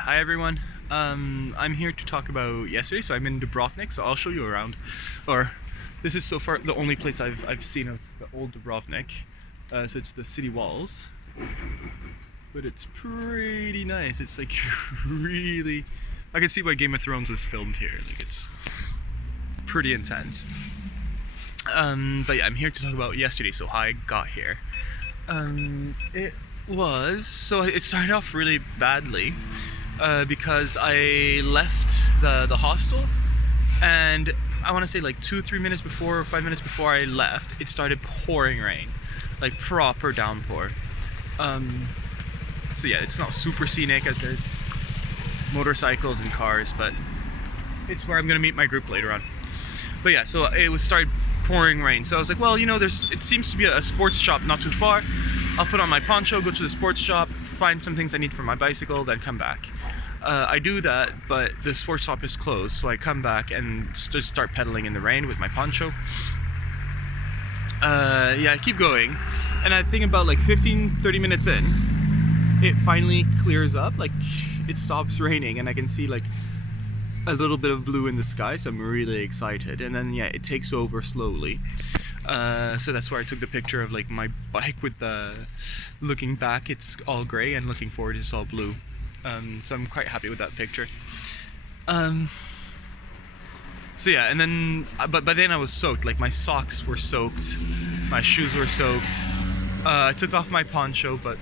Hi everyone. I'm here to talk about yesterday. So I'm in Dubrovnik, so I'll show you around. Or this is so far the only place I've seen of the old Dubrovnik. So it's the city walls, but it's pretty nice. It's like really, I can see why Game of Thrones was filmed here. Like it's pretty intense. But yeah, I'm here to talk about yesterday. So how I got here. It started off really badly because I left the hostel, and I want to say like 2-3 minutes before or 5 minutes before I left, it started pouring rain, like proper downpour. So yeah, it's not super scenic as there's motorcycles and cars, but it's where I'm gonna meet my group later on. But yeah, so it was started pouring rain. So I was like, well, it seems to be a sports shop not too far. I'll put on my poncho, go to the sports shop, find some things I need for my bicycle, then come back. I do that, but the sports shop is closed, so I come back and just start pedaling in the rain with my poncho. Yeah, I keep going, and I think about like 15-30 minutes in, it finally clears up, like it stops raining, and I can see like a little bit of blue in the sky, so I'm really excited. And then yeah, it takes over slowly. So that's where I took the picture of like my bike with the looking back, it's all gray, and looking forward, it's all blue. So I'm quite happy with that picture. So yeah, and then but by then I was soaked. Like my socks were soaked, my shoes were soaked. I took off my poncho, but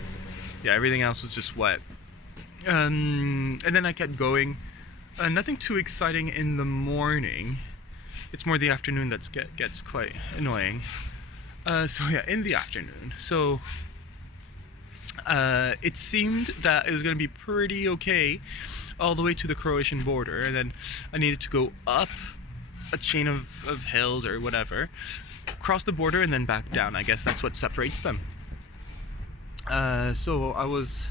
yeah, everything else was just wet. And then I kept going. Nothing too exciting in the morning. It's more the afternoon that gets quite annoying. So yeah, in the afternoon. So it seemed that it was going to be pretty okay all the way to the Croatian border, and then I needed to go up a chain of hills or whatever, cross the border, and then back down. I guess that's what separates them. So I was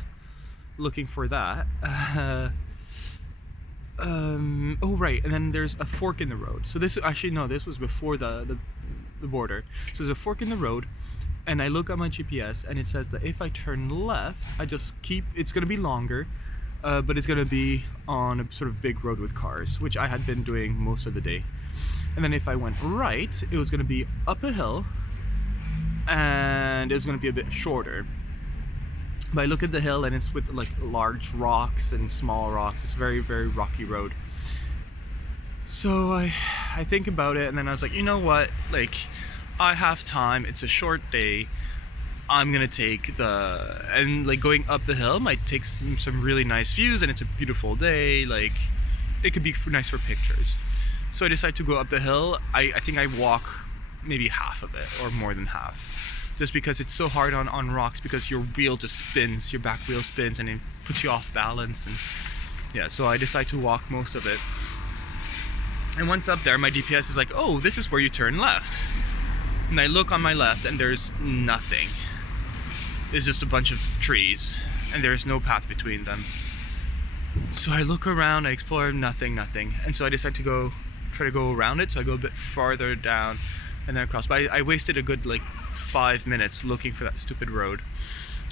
looking for that. Oh right, and then there's a fork in the road. So this was before the border. So there's a fork in the road, and I look at my GPS, and it says that if I turn left, it's gonna be longer, but it's gonna be on a sort of big road with cars, which I had been doing most of the day. And then if I went right, it was gonna be up a hill, and it was gonna be a bit shorter. But I look at the hill, and it's with like large rocks and small rocks. It's a very, very rocky road. So I think about it, and then I was like, you know what? Like, I have time. It's a short day. I'm gonna take and like going up the hill might take some really nice views, and it's a beautiful day. Like, it could be nice for pictures. So I decided to go up the hill. I think I walk maybe half of it or more than half. Just because it's so hard on rocks, because your wheel just spins, your back wheel spins, and it puts you off balance. And yeah, so I decide to walk most of it. And once up there, my GPS is like, oh, this is where you turn left. And I look on my left, and there's nothing. It's just a bunch of trees, and there's no path between them. So I look around, I explore, nothing. And so I decide to try to go around it. So I go a bit farther down and then across. But I wasted a good like 5 minutes looking for that stupid road.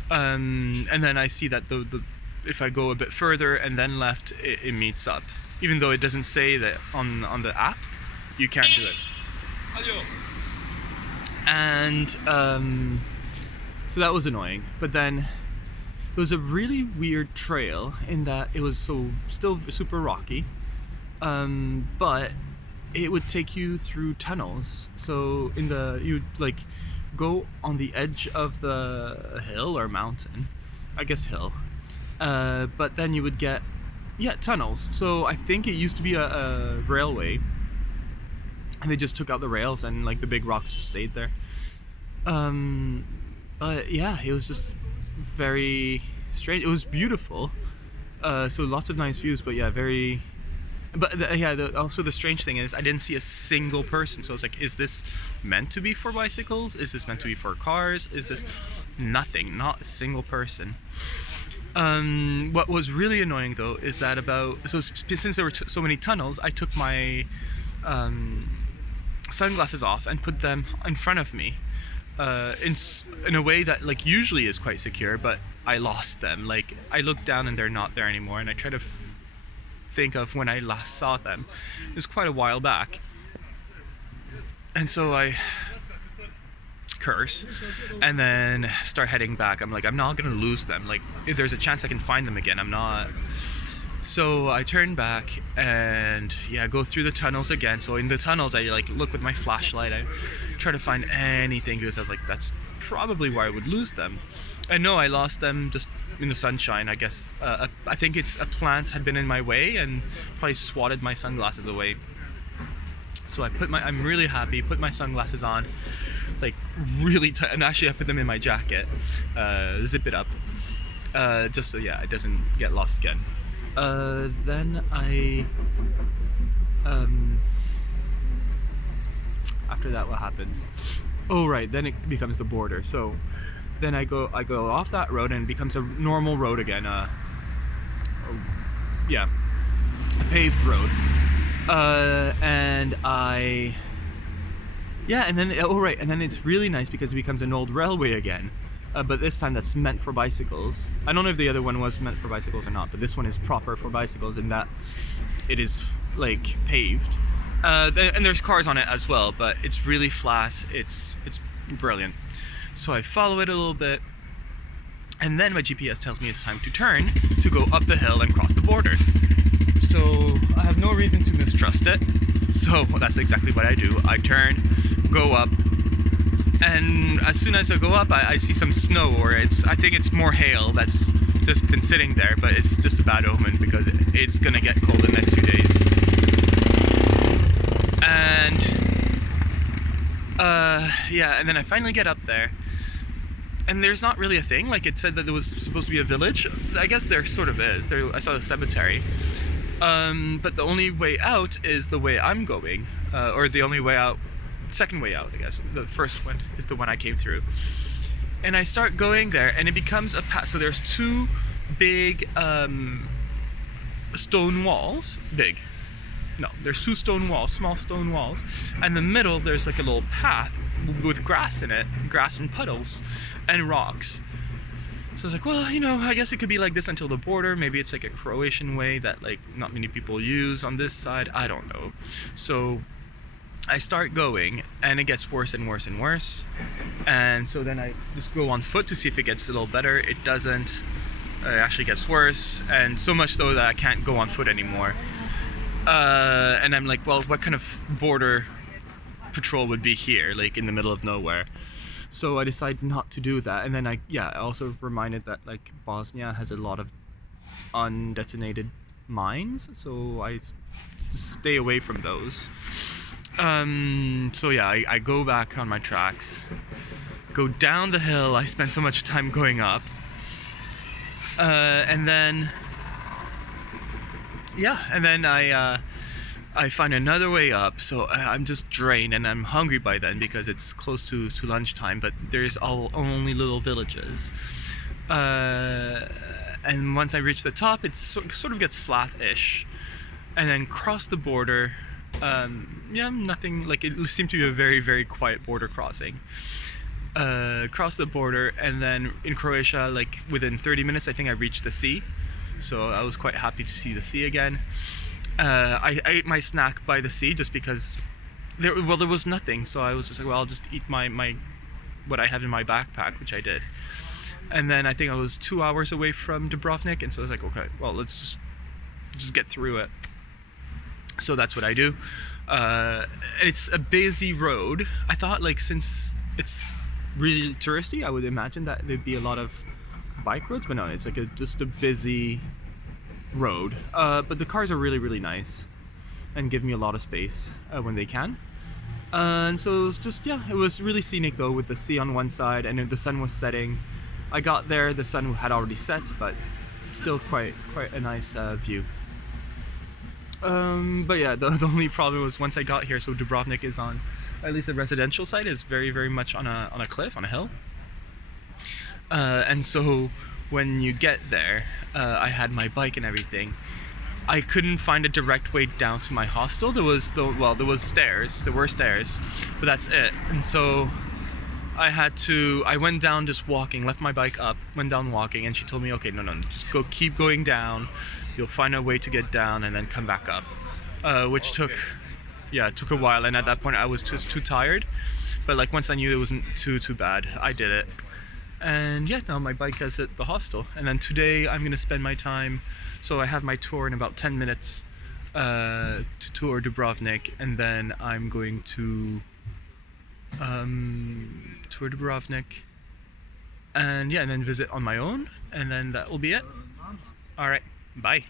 And then I see that if I go a bit further and then left, it meets up. Even though it doesn't say that on the app, you can do it. And so that was annoying. But then it was a really weird trail in that it was still super rocky, but it would take you through tunnels. So you'd like go on the edge of the hill or mountain, I guess hill, but then you would get tunnels. So I think it used to be a railway, and they just took out the rails, and like the big rocks just stayed there. But yeah, it was just very strange. It was beautiful, so lots of nice views, but yeah, very. But also the strange thing is I didn't see a single person. So I was like, is this meant to be for bicycles? Is this meant to be for cars? Is this nothing? Not a single person. What was really annoying though is that since there were so many tunnels, I took my sunglasses off and put them in front of me, in a way that like usually is quite secure, but I lost them. Like I look down and they're not there anymore, and I try to think of when I last saw them. It was quite a while back, and so I curse and then start heading back. I'm like, I'm not gonna lose them. Like if there's a chance I can find them again, I'm not. So I turn back and go through the tunnels again. So in the tunnels, I like look with my flashlight. I try to find anything because I was like, that's probably where I would lose them. And no, I lost them just in the sunshine. I guess I think it's a plant had been in my way and probably swatted my sunglasses away. So I'm really happy. Put my sunglasses on, like really tight, and actually I put them in my jacket. Zip it up, just so it doesn't get lost again. Then I, after that, what happens? Oh right, then it becomes the border. So then I go off that road and it becomes a normal road again. A paved road. And then it's really nice because it becomes an old railway again. But this time that's meant for bicycles. I don't know if the other one was meant for bicycles or not, but this one is proper for bicycles in that it is like paved. And there's cars on it as well, but it's really flat. It's brilliant. So I follow it a little bit, and then my GPS tells me it's time to turn to go up the hill and cross the border. So I have no reason to mistrust it. So that's exactly what I do. I turn, go up, and as soon as I go up, I see some snow, or I think it's more hail that's just been sitting there, but it's just a bad omen because it's gonna get cold the next few days. And then I finally get up there, and there's not really a thing. Like it said that there was supposed to be a village. I guess there sort of is. I saw a cemetery. But the only way out is the way I'm going, or the only way out, second way out, I guess. The first one is the one I came through. And I start going there, and it becomes a path. So there's two big stone walls. There's two stone walls, small stone walls. And in the middle, there's like a little path with grass in it, grass and puddles and rocks. So I was like, well, I guess it could be like this until the border. Maybe it's like a Croatian way that like not many people use on this side. I don't know. So I start going, and it gets worse and worse and worse. And so then I just go on foot to see if it gets a little better. It doesn't. It actually gets worse, and so much so that I can't go on foot anymore. And I'm like, well, what kind of border patrol would be here, like in the middle of nowhere? So I decided not to do that, and then I also reminded that like Bosnia has a lot of undetonated mines, so I stay away from those. I go back on my tracks, go down the hill. I spent so much time going up, and then I find another way up. So I'm just drained, and I'm hungry by then because it's close to lunchtime, but there's only little villages. And once I reach the top, it sort of gets flat-ish, and then cross the border. Nothing, like it seemed to be a very, very quiet border crossing. Cross the border, and then in Croatia, like within 30 minutes, I think I reached the sea. So I was quite happy to see the sea again. I ate my snack by the sea just because there was nothing. So I was just like, well, I'll just eat my what I have in my backpack, which I did. And then I think I was 2 hours away from Dubrovnik, and so I was like, okay, well, let's just get through it. So that's what I do. It's a busy road. I thought, like, since it's really touristy, I would imagine that there'd be a lot of bike roads, but no, it's like just a busy road. But the cars are really, really nice and give me a lot of space when they can. And so it was just, it was really scenic though, with the sea on one side, and the sun was setting. I got there, the sun had already set, but still quite a nice view. But yeah, the only problem was once I got here, so Dubrovnik is on, at least the residential side is very, very much on a cliff, on a hill. And so when you get there, I had my bike and everything. I couldn't find a direct way down to my hostel. There were stairs, but that's it. And so I went down just walking, left my bike up, went down walking, and she told me, okay, no, just keep going down. You'll find a way to get down and then come back up. Which took a while, and at that point I was just too tired. But like once I knew it wasn't too bad, I did it. And yeah, now my bike is at the hostel. And then today I'm gonna spend my time. So I have my tour in about 10 minutes to tour Dubrovnik, and then I'm going to tour Dubrovnik, and yeah, and then visit on my own, and then that will be it. All right, bye.